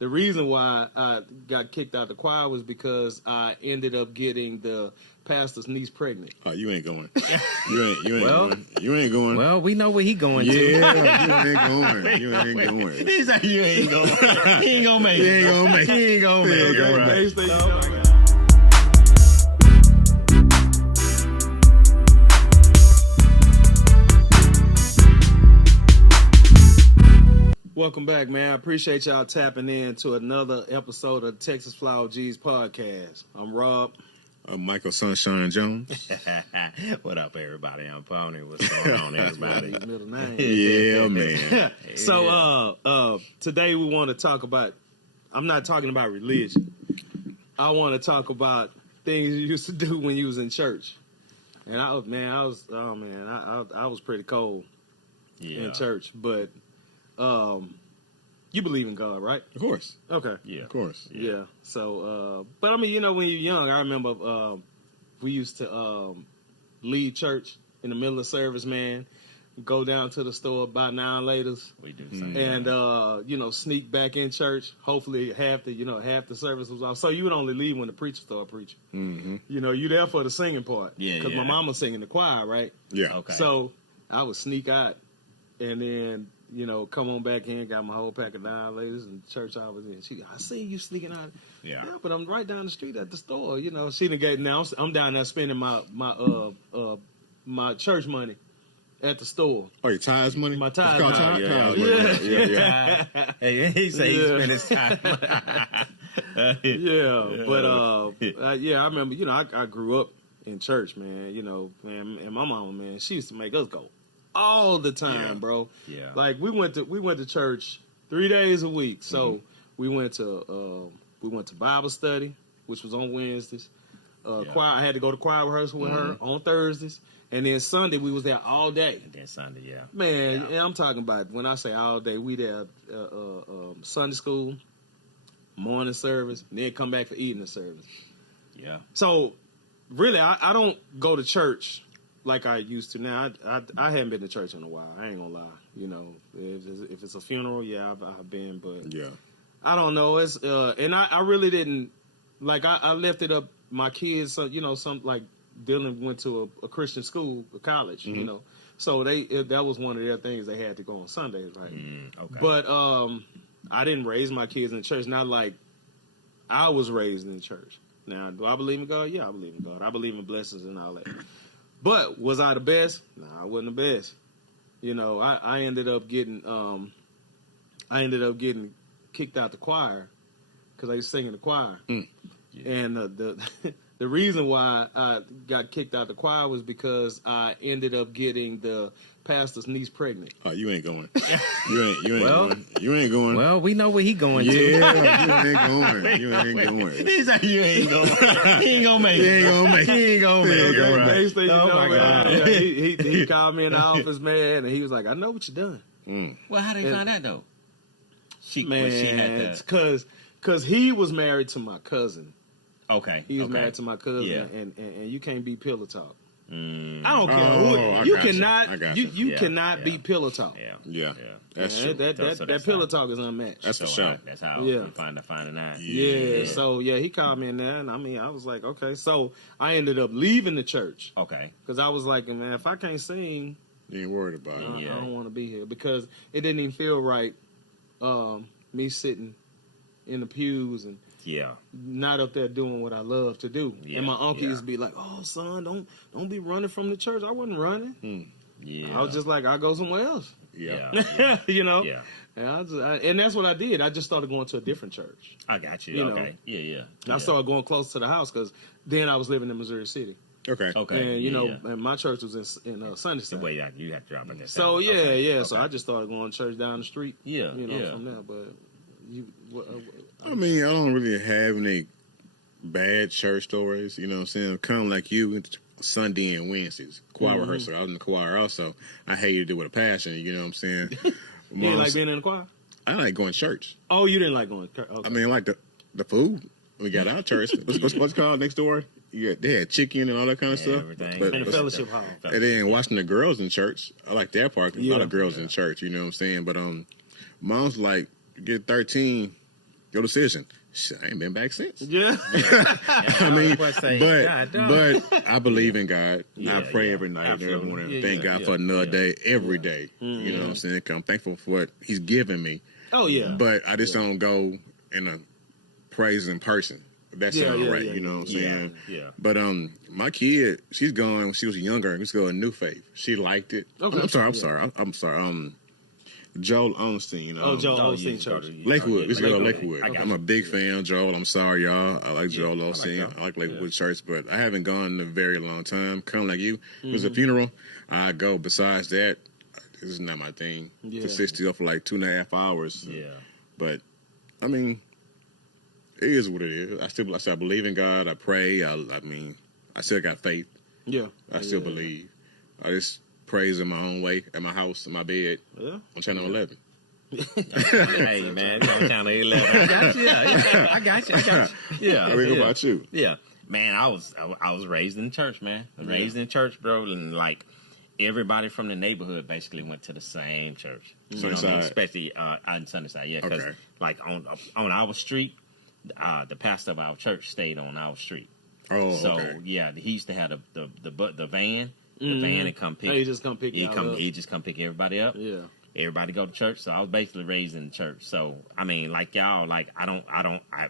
the reason why I got kicked out the choir was because I ended up getting the pastor's niece pregnant. Oh, you ain't going. You ain't going. You ain't going. Well, we know where he going to. Yeah, you ain't going. You ain't going. He's like, you ain't going. He ain't gonna make it. He ain't gonna make it. He ain't gonna make it. Right. Next thing you know, welcome back, man. I appreciate y'all tapping in to another episode of Texas Fly OGs Podcast. I'm Rob. I'm Michael Sunshine Jones. What up, everybody? I'm Pony. What's going on, everybody? His middle name. Yeah, man. So, today we want to talk about, I'm not talking about religion. I want to talk about things you used to do when you was in church. And I was pretty cold in church, but you believe in God, right? Of course. Okay. Yeah. Of course. Yeah. So, but I mean, you know, when you're young, I remember we used to leave church in the middle of service, man, go down to the store, buy 9-laters. We do something. And, you know, sneak back in church. Hopefully half the service was off. So you would only leave when the preacher started preaching. Mm-hmm. You know, you there for the singing part. Yeah, because my mama singing the choir, right? Yeah. Okay. So I would sneak out and then, you know, come on back in, got my whole pack of 9-laters, and church I was in. I see you sneaking out. Yeah. But I'm right down the street at the store. You know, she done gave, now I'm down there spending my church money at the store. Oh, your tires money? My tires money. money. Tires money. Yeah. Hey, he say he spent his time. But I remember, you know, I grew up in church, man. You know, man, and my mama, man, she used to make us go all the time, bro. Yeah. Like we went to church 3 days a week. So we went to Bible study, which was on Wednesdays. Choir, I had to go to choir rehearsal with her on Thursdays. And then Sunday we was there all day. And then Sunday, yeah. Man, and I'm talking about, when I say all day, we there Sunday school, morning service, and then come back for evening service. Yeah. So really I don't go to church like I used to now. I haven't been to church in a while. I ain't gonna lie. You know, if it's a funeral, yeah, I've been, but Yeah. I don't know. It's and I really didn't like. I lifted up my kids. So, you know, some like Dylan went to a Christian school, a college. You know, so that was one of their things. They had to go on Sundays, right? Okay. But I didn't raise my kids in church. Not like I was raised in church. Now, do I believe in God? Yeah, I believe in God. I believe in blessings and all that. But was I the best? Nah, I wasn't the best. You know, I ended up getting kicked out the choir because I was singing the choir. Yeah. And the reason why I got kicked out the choir was because I ended up getting the pastor's niece pregnant. Oh, you ain't going. You ain't going. You ain't going. Well, we know where he going to. Yeah, you ain't going. You ain't going. He's like, you ain't going. He ain't gonna make it. He ain't gonna make it. He ain't gonna make it. Right. Next thing you know, my man, God. he called me in the office, man, and he was like, I know what you done. Well, how they find that, though? She Man, because he was married to my cousin. Okay. He was married to my cousin, and you can't be pillow talk. I don't care Oh, who you cannot. You Yeah, cannot be pillow talk. Yeah. That's Man, true. that pillow talk is unmatched. That's for sure. That's how Yeah. you find a nine. Yeah. So he called me in there, and I mean, I was like, okay. So I ended up leaving the church Okay. because I was like, man, if I can't sing, You ain't worried about it. I don't want to be here because it didn't even feel right. Me sitting in the pews and not up there doing what I love to do. Yeah, and my uncle used to be like, "Oh, son, don't be running from the church." I wasn't running. Yeah. I was just like, I'll go somewhere else. Yeah. You know. Yeah. And and that's what I did. I just started going to a different church. I got you. You Okay. know. Yeah. I started going close to the house because then I was living in Missouri City. Okay. Okay. And you know, and my church was in Sunnyside. Well, you have to drop it there. So So I just started going to church down the street. Yeah. You know, from there. But I mean, I don't really have any bad church stories. You know what I'm saying? Kind of like you, Sunday and Wednesdays. Choir rehearsal. I was in the choir also. I hated it with a passion. You know what I'm saying? You didn't like being in the choir? I like going to church. Oh, you didn't like going to church? Okay. I mean, I like the food. We got our church. What's it called next door? Yeah, they had chicken and all that kind of stuff. Everything. in the fellowship hall. And then watching the girls in church. I like that part. A lot of girls in church. You know what I'm saying? But mom's like, get 13, your decision. Shit, I ain't been back since. Yeah. I mean, God, but I believe in God. Yeah, I pray yeah, every night and every absolutely. morning. Yeah, Thank yeah, God yeah, for another yeah. day, every day. You know what I'm saying? I'm thankful for what He's given me. Oh yeah. But I just don't go in a praising person. That Yeah, sounds yeah, right. yeah, You know what I'm yeah, saying? yeah. But my kid, she's going when she was younger. We used to go to New Faith. She liked it. Okay. I'm sorry. Joel Osteen. Joel you Osteen Church. Lakewood. We used to go to Lakewood. Lakewood. I got I'm a you. big fan of Joel. I'm sorry, y'all. I like Joel I like Osteen. Joel. I like Lakewood Church, but I haven't gone in a very long time. Kind of like you. If it was a funeral, I go. Besides that, this is not my thing. Yeah. To sit still for like 2.5 hours. Yeah. But I mean, it is what it is. I still believe in God. I pray. I mean, I still got faith. Yeah. I still believe. I just praise in my own way at my house, in my bed, Yeah. on Channel 11. Hey, man, you're on Channel 11. I got you. Yeah, I got you. Yeah. I mean, yeah. what about you? Yeah, man, I was raised in church, man. Raised in church, bro, and like everybody from the neighborhood basically went to the same church. You know what I mean? Sunnyside. Especially on Sunnyside, yeah. Because Okay. like on our street, the pastor of our church stayed on our street. Oh, So okay. yeah, he used to have the van. The van and come pick. He just come pick you up. He just come pick everybody up. Yeah. Everybody go to church, so I was basically raised in the church. So I mean, like y'all, like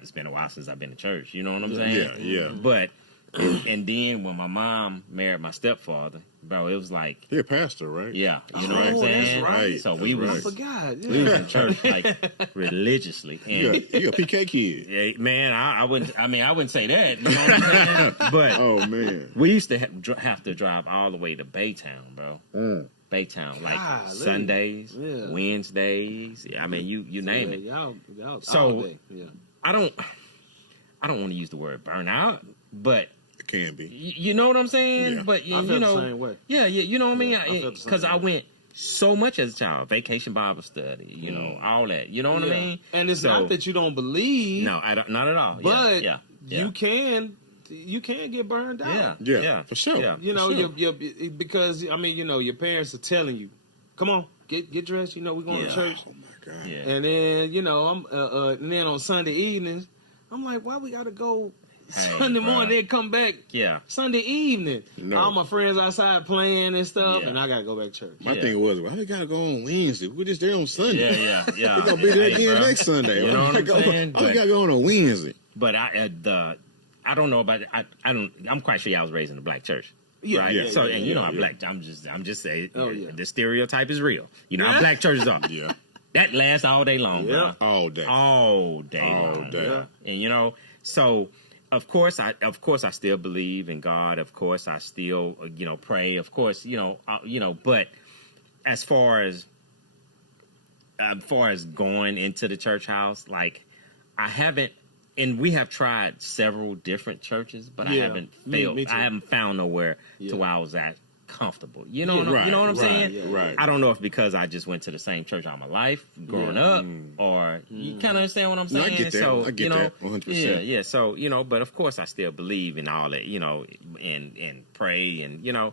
it's been a while since I've been to church. You know what I'm saying? Yeah. But and then when my mom married my stepfather, bro, it was like, He a pastor, right? yeah, you know what I'm Oh, that's saying? right. So That's we right. I was forgot. we was Yeah. in church like religiously, and You a PK kid. yeah, man, I wouldn't say that. You know what I'm saying? But Oh, man. we used to have to drive all the way to Baytown, bro. Baytown, like Golly. Sundays, Yeah. Wednesdays. I mean, you name it. Y'all So- all day. Yeah. I don't want to use the word burnout, but It can be. you know what I'm saying. Yeah. But I you felt know, the same way. yeah, you know what I mean. Yeah, I felt the same Because I way. went so much as a child, vacation Bible study, you know, all that. You know what I Yeah. mean? And it's So- not that you don't believe. No, I don't, not at all. But yeah. you can get burned out. Yeah, for sure. Yeah. You know, For sure. because I mean, you know, your parents are telling you, "Come on, get dressed." You know, we're going Yeah. to church. Oh, my God. Yeah. And then you know, and then on Sunday evenings, I'm like, why we got to go Hey, Sunday bruh. morning, then come back Yeah. Sunday evening? No. All my friends outside playing and stuff, Yeah. and I got to go back to church. My Yeah. thing was, why we got to go on Wednesday? We're just there on Sunday. Yeah. We're going to be there Hey, again bro. next Sunday. You know what I'm saying? Why we got to go on a Wednesday? But I don't know about I'm quite sure I was raised in a black church. Yeah, Right. yeah, So yeah, and you know yeah, how yeah. black I'm just saying Oh, yeah. the stereotype is real. You know how black churches are. Yeah. That lasts all day long, Yeah. bro. All day. All day All long. day. bro. And you know, so of course I still believe in God. Of course I still pray. Of course, but as far as going into the church house, like I haven't, and we have tried several different churches, but I Yeah, haven't me failed. too. I haven't found nowhere Yeah. to where I was at comfortable. You know, Yeah, you know what I'm right, saying? yeah, right. I don't know if because I just went to the same church all my life growing up, or you kind of understand what I'm No, saying. I get that. So I get that 100%. Yeah. So but of course I still believe in all that, and pray, and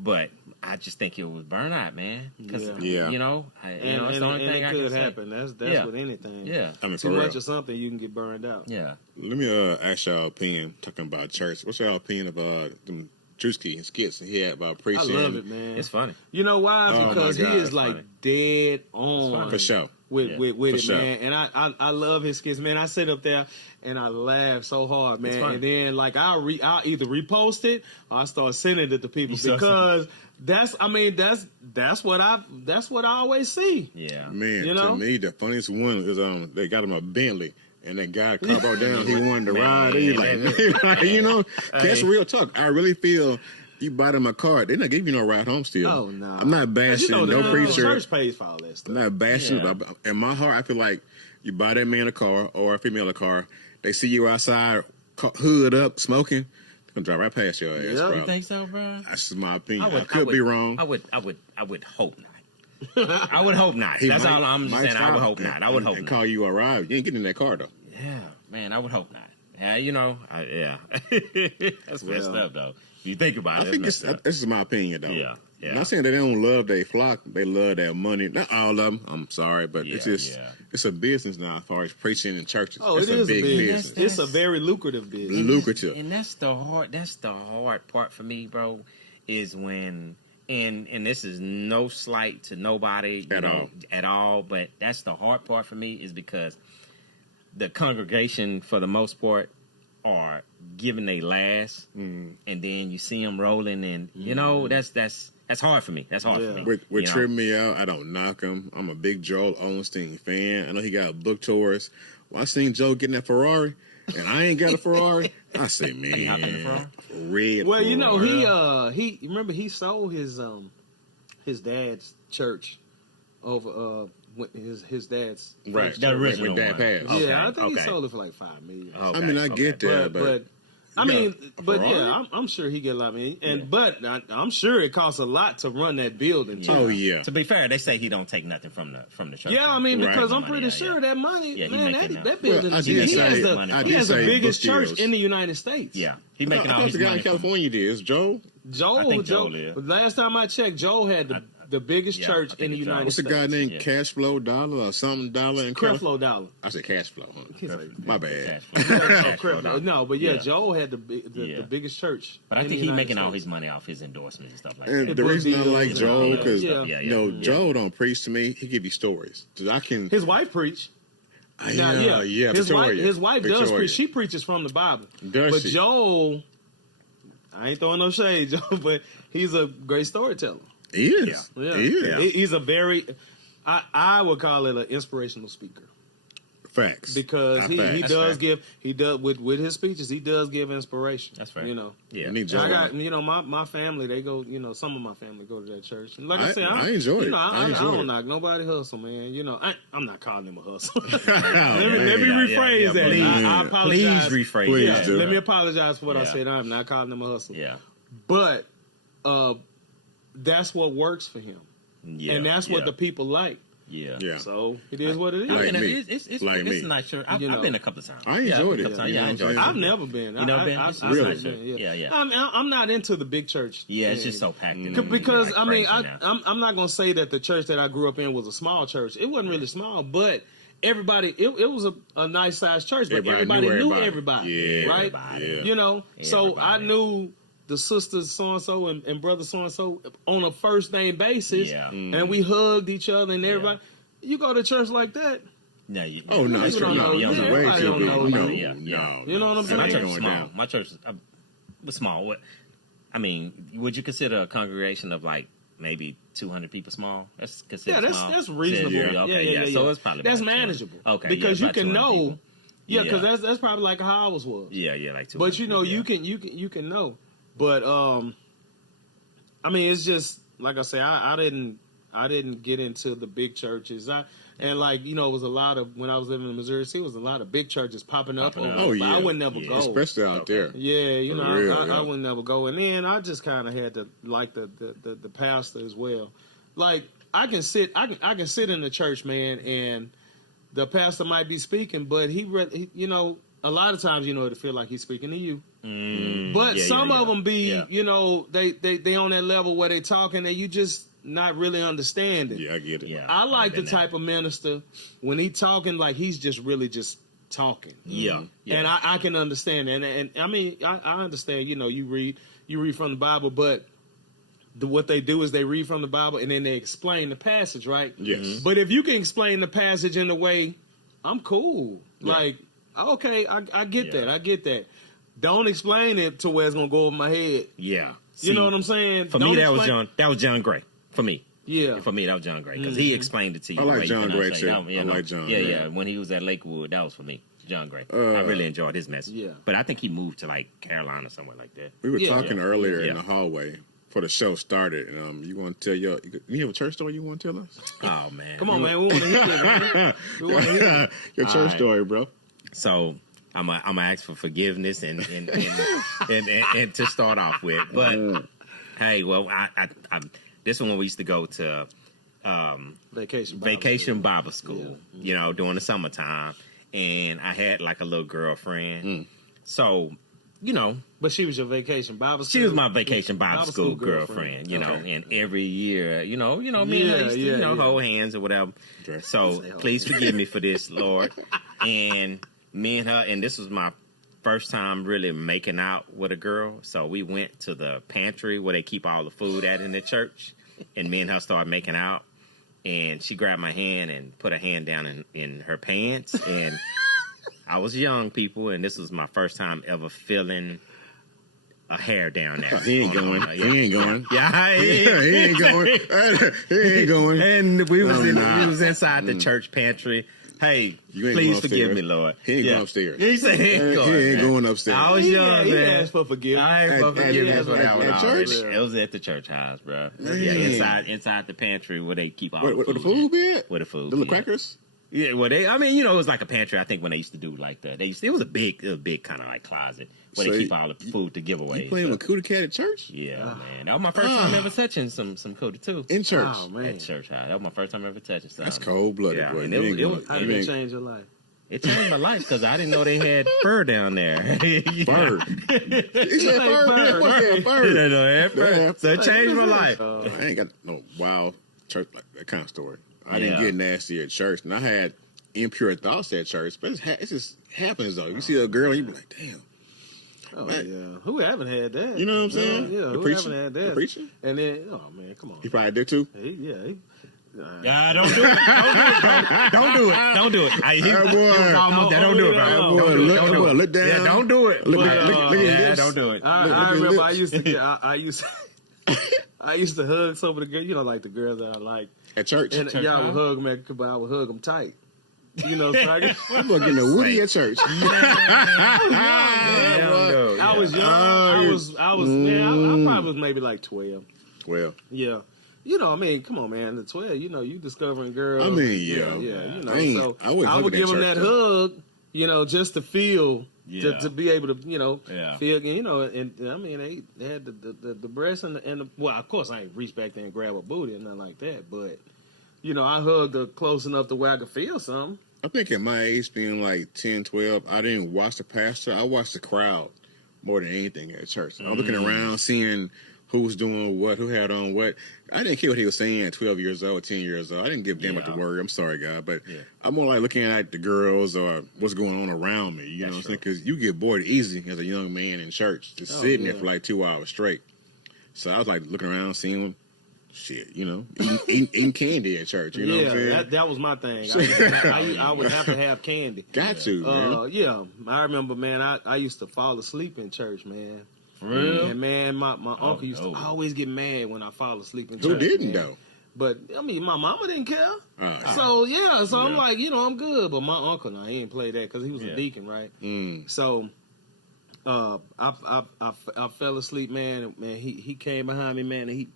but I just think it was burnout, man. Because Yeah. it's the only thing it I could can say. happen. That's Yeah. with anything. Yeah, I mean, Too for real. much of something, you can get burned out. yeah. Let me ask y'all opinion, talking about church. What's y'all opinion about them Drewski and skits he had about I preaching? love it, man. It's funny. You know why? Oh, Because my he God, is it's like funny. dead on For sure. with Yeah, with for it, sure. man. And I love his skits, man. I sit up there and I laugh so hard, man. funny. And then like I'll either repost it or I start sending it to people You start because that's what I always see. Yeah. Man, You know? to me, the funniest one is they got him a Bentley. And that guy car broke down. He wanted to Man, ride. He's like, that's real talk. I really feel you buy them a car, they're not giving you no ride home still. Oh no, I'm not bashing no the preacher. church pays for all that I'm stuff. not bashing. Yeah. But in my heart, I feel like you buy that man a car or a female a car. They see you outside, hood up, smoking. They're gonna drive right past your ass. Yeah. Bro. You think so, bro? That's just my opinion. I could be wrong. I would hope not. I would hope not. He That's might- all I'm might saying. I would stop hope not. I would hope and not. call you a ride. You ain't getting in that car though. Yeah, man, I would hope not. Yeah, that's messed Well, up though. If you think about I it, think it's messed up. this is my opinion though. Yeah. Yeah. Not saying that they don't love their flock. They love their money. Not all of them. I'm sorry, but it's just it's a business now as far as preaching in churches. Oh, it's it is a big business. business. It's a very lucrative business. Lucrative. And that's the hard part for me, bro, is when and this is no slight to nobody at all, but that's the hard part for me is because the congregation for the most part are giving they last, and then you see them rolling, and you know that's hard for me. That's hard for me. What tripped me out, I don't knock him. I'm a big Joel Osteen fan. I know he got a book tours. When I seen Joe getting that Ferrari, and I ain't got a Ferrari, I say, man, He hopped in the Ferrari? Red. Well, you know, Ferrari. he remember he sold his dad's church over his dad's Right, The original with Dad one. passed. Okay, yeah, I think he okay. sold it for like $5 million. I mean, I get that, but I you mean, got a but Ferrari? yeah, I'm sure he get a lot of money, but I'm sure it costs a lot to run that building. Too. Oh yeah. To be fair, they say he don't take nothing from the church. Yeah, I mean, Right. because I'm Money, pretty yeah, sure yeah. that money, Yeah, he man, making that building, Well, I he did has say- the I he did has the say biggest book church deals. in the United States. Yeah, he I making all thought his the guy money in California did. Joe. Joel, I think Joel is. last time I checked, Joel had the biggest Yeah, church I think in the it's Joel. United What's the States. guy named Yeah. Cash Flow Dollar or something Dollar in California? Creflo Dollar. I said Cash Flow. Huh? He's like, My bad. Creflo. No, but yeah, Yeah. Joel had the biggest church. But I in think the he's United making all States. his money off his endorsements and stuff like And that. the book reason I deals like and Joel all that. because Yeah. you know Joel don't preach to me. He give you stories. So I can. His wife preached. Now, yeah. His Victoria. wife does Victoria. preach. She preaches from the Bible. Does but she? Joel, I ain't throwing no shade, Joe, but he's a great storyteller. He is. Yeah, He is. He's a very, I would call it an inspirational speaker Facts. because he Facts. does with his speeches he does give inspiration. That's fair. You know. Yeah. I need And Joel. I got my family. They go. Some of my family go to that church. And like I said, I enjoy it. I I enjoy don't it. knock nobody hustle, man. I'm not calling him a hustle. Oh, let me man. rephrase that. Please, I apologize. Please rephrase Please that. do. Let me apologize for what I Yeah. said. I'm not calling him a hustle. Yeah. But that's what works for him, Yeah. and that's what yeah. the people like. Yeah. Yeah. So it is what it is. Like And me. it's Like me. a nice church. I've been a couple of times. I enjoyed it. a couple times. You Yeah, know I what enjoyed I'm it. I've never been. You never been? It's really nice church. Yeah. I'm not into the big church. Yeah, it's thing. just so packed in. Because like crazy now. I'm not gonna say that the church that I grew up in was a small church. It wasn't really small, but everybody it was a nice sized church, but everybody knew everybody. Yeah, right? everybody. Yeah. So I Everybody. knew the sisters so and so and brother so and so on a first name basis, Yeah. and we hugged each other and everybody. You go to church like that, No, Oh no, it's don't know. no, it's Yeah, way everybody too don't big. know. No, Yeah. no. You know what I'm saying? My Ain't church going was small. down. My church was small. What? I mean, would you consider a congregation of like maybe 200 people small? That's considered small. that's reasonable. Yeah, okay, yeah. So it's probably that's about 200. manageable. Okay, because yeah, you about can 200 know. people. Yeah, because Yeah. that's probably like how ours was. Yeah, like 200. But you yeah. you can know. But I mean, it's just like I say, I didn't get into the big churches. And like it was a lot of when I was living in Missouri City, it was a lot of big churches popping up. Oh, yeah. I would never go. Especially out there. Yeah, For real, I yeah. would never go. And then I just kind of had to like the pastor as well. Like I can sit in the church, man, and the pastor might be speaking, but he a lot of times to feel like he's speaking to you. But some of them be they on that level where they talking and you just not really understanding. Yeah, I get it. Yeah. I like the Been type of minister when he talking like he's just really just talking. Yeah. And I can understand that. And I mean, I understand, you read from the Bible, but what they do is they read from the Bible and then they explain the passage, right? Yes. Mm-hmm. But if you can explain the passage in a way, I'm cool. Yeah. Like, okay, I get Yeah. that. I get that. Don't explain it to where it's going to go over my head. Yeah. You know what I'm saying? For Don't me, that explain- was John Gray. For me. Yeah. For me, that was John Gray because he explained it to you. I like the way you John can Gray, understand. too. I like John Yeah, Gray. yeah. When he was at Lakewood, that was for me. John Gray. I really enjoyed his message. Yeah. But I think he moved to like Carolina or somewhere like that. We were Yeah. talking earlier Yeah. in the hallway before the show started. You want to tell you have a church story you want to tell us? Oh man. Come on, man. We want to hear it, man. We want to hear it. Your church right. story, bro. So I'm gonna ask for forgiveness and to start off with. But hey, well, I this one we used to go to vacation Bible school, during the summertime, and I had like a little girlfriend. So you know, But she was your vacation Bible school? she was my vacation Bible school girlfriend, you know, and every year, me and her used to, hold hands or whatever. Okay. So please forgive me for this, Lord. And me and her, and this was my first time really making out with a girl. So we went to the pantry where they keep all the food at in the church, and me and her started making out. And she grabbed my hand and put her hand down in her pants, and I was young, people, and this was my first time ever feeling a hair down there. He ain't going. He ain't going. Yeah, he ain't going. He ain't going. And we was inside the church pantry. Hey, please forgive me, Lord. He ain't going upstairs. He said he ain't going upstairs. I was young, He man. asked for forgiveness. I asked for forgiveness at church. It was at the church house, bro. Man. Yeah, inside the pantry where they keep all the food. Where the food be at? Where the food? The little crackers. Yeah, well, it was like a pantry. I think when they used to do like that, it was a big kind of like closet where they keep all the food to give away. You playing with Cootie Cat at church? Yeah, man, that was my first time ever touching some cootie too. In church? Oh, man. At church house, that was my first time ever touching something. That's cold blooded, Yeah, boy. and How did it change your life? It changed my life because I didn't know they had fur down there. Fur. He said fur. What the fur? You didn't know they had fur. Yeah. So it changed my life. I ain't got no wild church like that kind of story. I didn't get nasty at church, and I had impure thoughts at church. But it just happens though. You see a girl, you be like, damn. Oh, Man. yeah. Who haven't had that? You know what I'm saying? Yeah, The who preacher? haven't had that? The preacher? And then, oh, man, come on. He probably did too. Yeah, don't do it. Don't do it. Don't do it. Don't do it, bro. Look down. Yeah, don't do it. Look at Yeah, lips. don't do it. I remember I used to hug some of the girls, like the girls that I like. At church. And y'all would hug them, but I would hug them tight. So I guess, I'm going to get a Woody at church. I was young. I was, man, I probably was maybe like 12. 12. Yeah. I mean, come on, man. The 12, you discovering girls. I mean, so I would give them that hug, just to feel, to be able to, feel again, and I mean, they had the breasts and the, well, of course, I ain't reach back there and grab a booty and nothing like that, but, I hugged her close enough to where I could feel something. I think at my age, being like 10, 12, I didn't watch the pastor. I watched the crowd more than anything at church. I'm looking around, seeing who's doing what, who had on what. I didn't care what he was saying at 12 years old, 10 years old. I didn't give a damn about the word. I'm sorry, God. But I'm more like looking at the girls or what's going on around me. You know what I'm saying? Because you get bored easy as a young man in church, just sitting there for like 2 hours straight. So I was like looking around, seeing them. Shit, eating candy at church. You know what I'm saying? That was my thing. I would have to have candy. Got to, man. Yeah, I remember, man. I used to fall asleep in church, man. For real? And man, my uncle used to always get mad when I fall asleep in church. Who didn't though? But I mean, my mama didn't care. So I'm like, I'm good. But my uncle, he ain't play that because he was a deacon, right? So I fell asleep, man. And, man, he came behind me, man, and he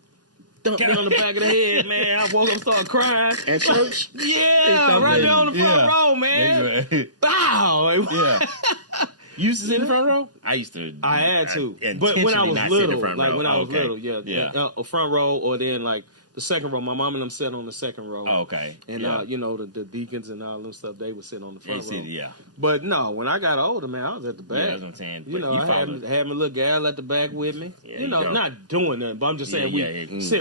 thumped me on the back of the head, man. I woke up, started crying. At church? Yeah, right there on the front row, man. Bow. Yeah. You used to sit in the front row? I used to. I had to. But when I was little, a front row, or then like the second row. My mom and them sat on the second row. Oh, okay. And the deacons and all them stuff, they would sit on the front row. Yeah. But no, when I got older, man, I was at the back. Yeah, that's what I'm saying. I had my little gal at the back with me. Yeah, not doing nothing, but I'm just saying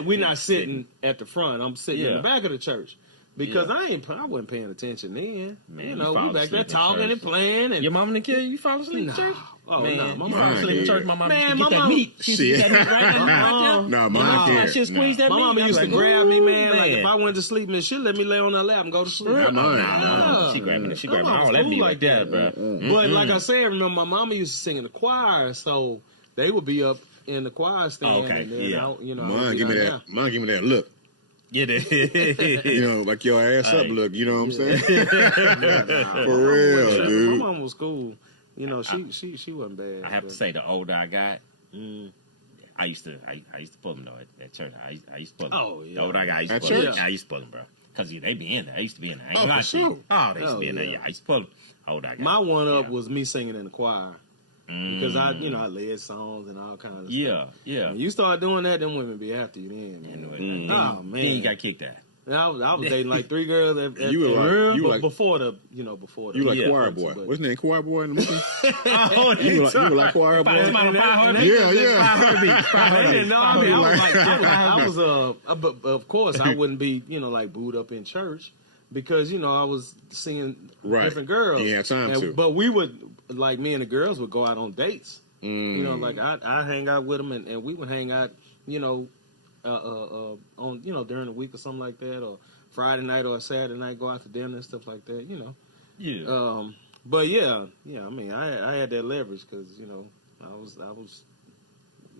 we're not sitting at the front. I'm sitting in the back of the church. Because I wasn't paying attention then. Man, we back there talking and playing. And your mama didn't kill you? You fall asleep in church? Oh, man, no. My you mama fall asleep in church. My mama used to get that meat. She Shit. used to get that meat right No, mama I can't. should squeeze that my meat. mama used to grab me, man. Like if I went went to sleep, man, she'd let me lay on her lap and go to sleep. She grabbed me. She grabbed me. I don't let me like that, bro. But like I said, remember my mama used to sing in the choir, so they would be up in the choir stand. Okay, and then Mom, give me that. Mom, give me that look. Get it. Like your ass up look. You know what I'm saying? For real, dude. My mom was cool. She wasn't bad. I have to say, the older I got, I used to pull them though at church. I used to pull them. Oh yeah. The older I got, I used to pull them. I used to pull them, bro. Because they be in there. I used to be in there. Oh, for sure. Oh, they used to be in there. Yeah, I used to pull them. Older I got. My one up was me singing in the choir. Because I led songs and all kinds of stuff. Yeah. When you start doing that, them women be after you then, man. Oh, man. Then you got kicked out. And I was dating like 3 girls at You were like- you but like- before the You like Yeah. choir boy. What's his name? Choir boy in the movie? Oh, you were like choir boy. Man, no, I mean, I was Like- but of course I wouldn't be, like booed up in church because, I was seeing Right. different girls. You didn't have time to. But we would, like me and the girls would go out on dates. Like I hang out with them and we would hang out, on, during the week or something like that, or Friday night or Saturday night, go out to dinner and stuff like that, Yeah. But yeah, I mean, I had that leverage because, I was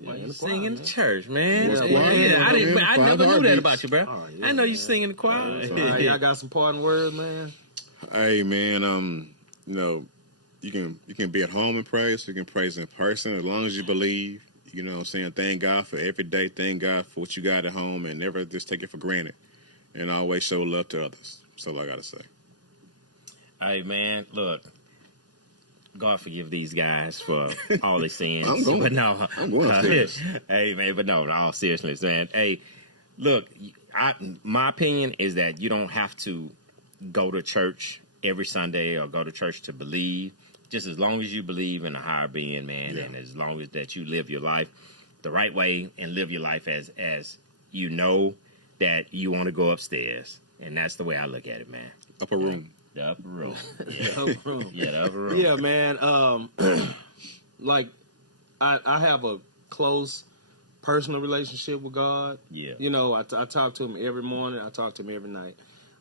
Well, in you the sing choir, in the man. church, man. Yeah, Yeah, choir, I didn't. man. I never Five knew that heartbeats. about you, bro. Oh, yeah, I know you man. sing in the choir. All right, y'all got some parting words, man. Hey man, you can be at home and praise. You can praise in person as long as you believe. You know what I'm saying? Thank God for every day. Thank God for what you got at home, and never just take it for granted. And always show love to others. That's all I gotta say. Hey, man, look. God forgive these guys for all their sins. I'm going- but no, I'm going upstairs. hey, man, but no, in all seriousness, man. Hey, look, my opinion is that you don't have to go to church every Sunday or go to church to believe. Just as long as you believe in a higher being, man, Yeah. and as long as that you live your life the right way and live your life as you know that you want to go upstairs. And that's the way I look at it, man. Upper room. The upper room. Yeah, Yeah, the upper room. yeah, man. Like I have a close personal relationship with God. Yeah. I talk to him every morning. I talk to him every night.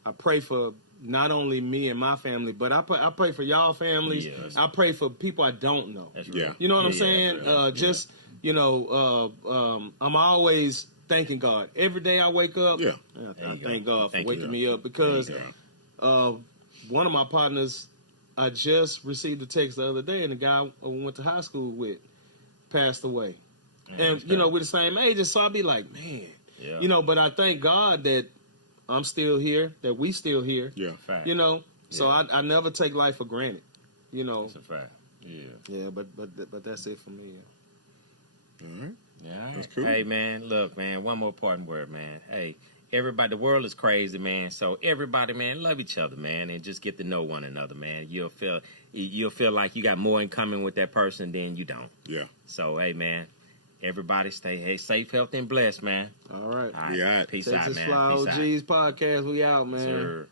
I pray for not only me and my family, but I pray for y'all families. Yes. I pray for people I don't know. That's Yeah. real. You know what I'm Yeah, saying? that's real. Just I'm always thanking God every day I wake up. Yeah. I you thank go. God for Thank waking you. me up because There you one of my partners I just received a text the other day, and the guy I went to high school with passed away. And we're the same ages, so I'll be like, man, Yeah. But I thank God that I'm still here, that we still here. Yeah. Fact. So I never take life for granted. That's a fact. Yeah. Yeah, but that's it for me. All right. Yeah. all right. That's cool. Hey, man, look, man, one more parting word, man. Hey, everybody, the world is crazy, man. So everybody, man, love each other, man, and just get to know one another, man. You'll feel like you got more in common with that person than you don't. Yeah. So, hey, man, everybody stay safe, healthy, and blessed, man. All right. All right. Yeah, all right. Peace Texas out, man. Fly Peace out. OGs Podcast, we out, man. Sir.